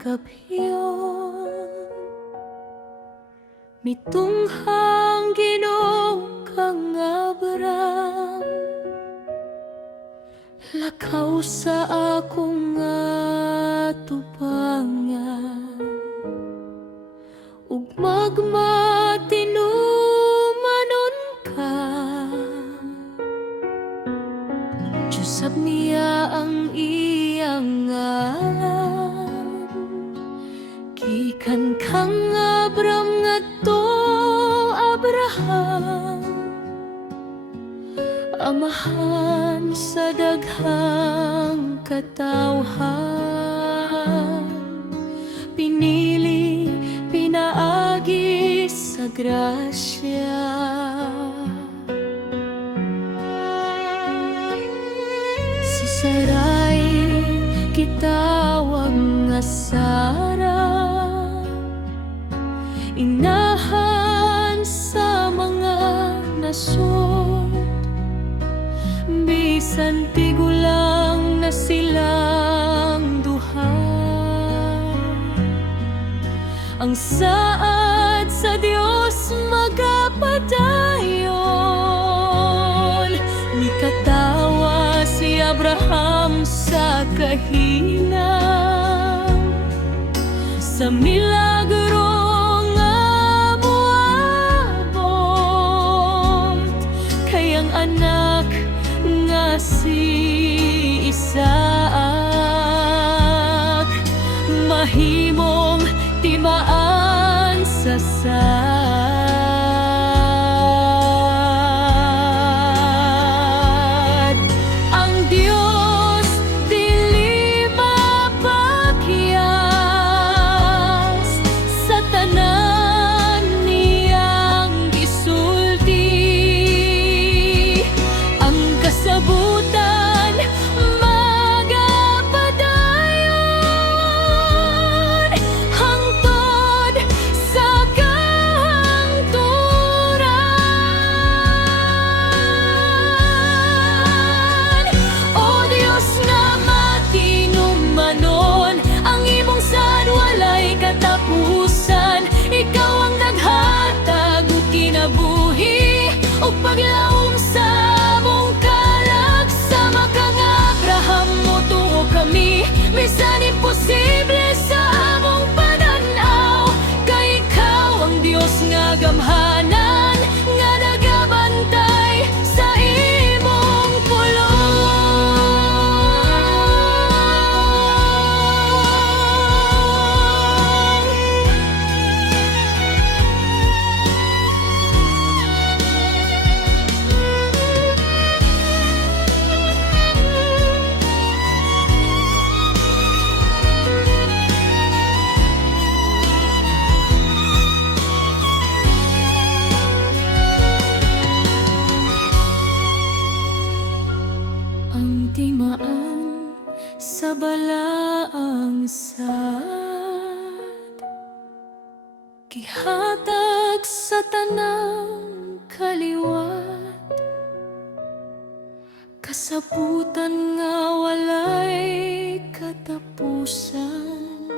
gabyon, mitunghang Ginoo kang Abraham, lakaw sa akong atubangan, ug magmatinumanon ka. Diyos niya ang iyang ngalan, gikan kang Abram ngadto Abraham, amahan sa daghang katawhan, pinili, pinaagi sa grasya. Si Sarai kitawag nga Sara, inahan sa mga nasod, bisan tigulang na silang duha. Ang saad sa Dios magapadayon, nikatawa si Abraham sa kahinang, sa milagro nga moabot, kayang anak nga si Isaac, mahimong timaan sa sad. Ang Dios dili mapakyas sa tanan niyang gisulti. Ang kasabutan magapadayon, hangtod sa kahangturan. O Dios nga matinumanon, ang imong sad walay katapusan. Ikaw ang naghatag og kinabuhi ug paglaom sa among kalag. Sama kang Abraham motuo kami, bisan imposible sa among pananaw. Kay ikaw ang Dios nga gamhanan, nga nagabantay sa imong ang timaan sa balaang sad, gihatag sa tanang kaliwat, kasabutan nga walay katapusan,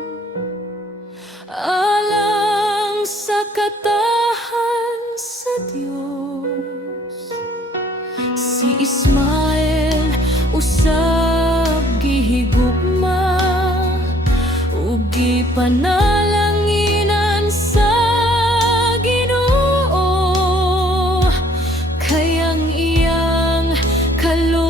alang sa katahan sa Dios. Si Ismael usab gihigugma ug gipanalanginan sa Ginoo, kayang iyang kalooban